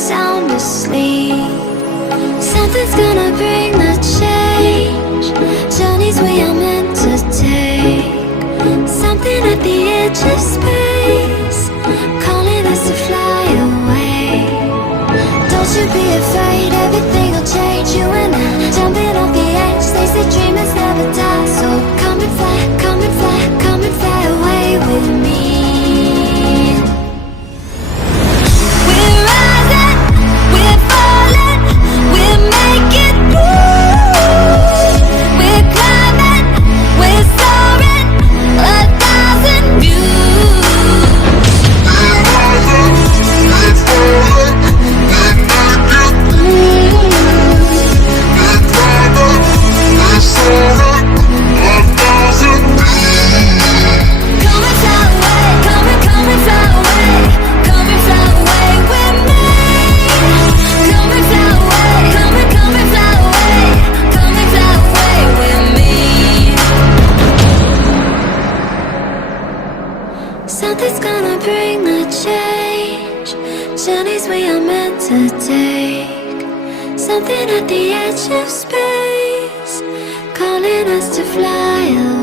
sound asleep. Something's gonna bring the change. Journeys we are meant to take. Something at the edge of space, calling us to fly away. Don't you be afraid, everything will change. You and I, jumping off the edge. They say dreamers never die. So come and fly, come and fly, come and fly away with me. We're rising, we're falling, we're making moves. We're climbing, we're soaring, 1,000 views. We're rising, we're falling, we're making moves. We're climbing, we're soaring, 1,000 views. Come and fly away, come and fly away, come and fly away with me. Come and fly away, come and fly away, come and fly away with me. Something's gonna bring the change. Journeys we are meant to take. Something at the edge of space, calling us to fly away.